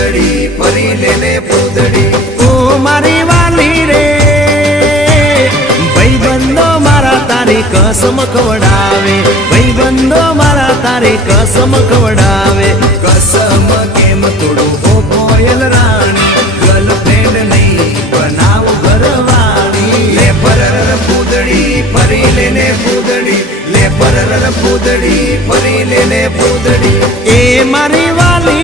પૂતળી પરી લેને પૂતળી ઓ મારી વાલી રે ભાઈબંધો મારા તારી કસમ ખવડાવે ભાઈબંધો મારા તારી કસમ ખવડાવે કસમ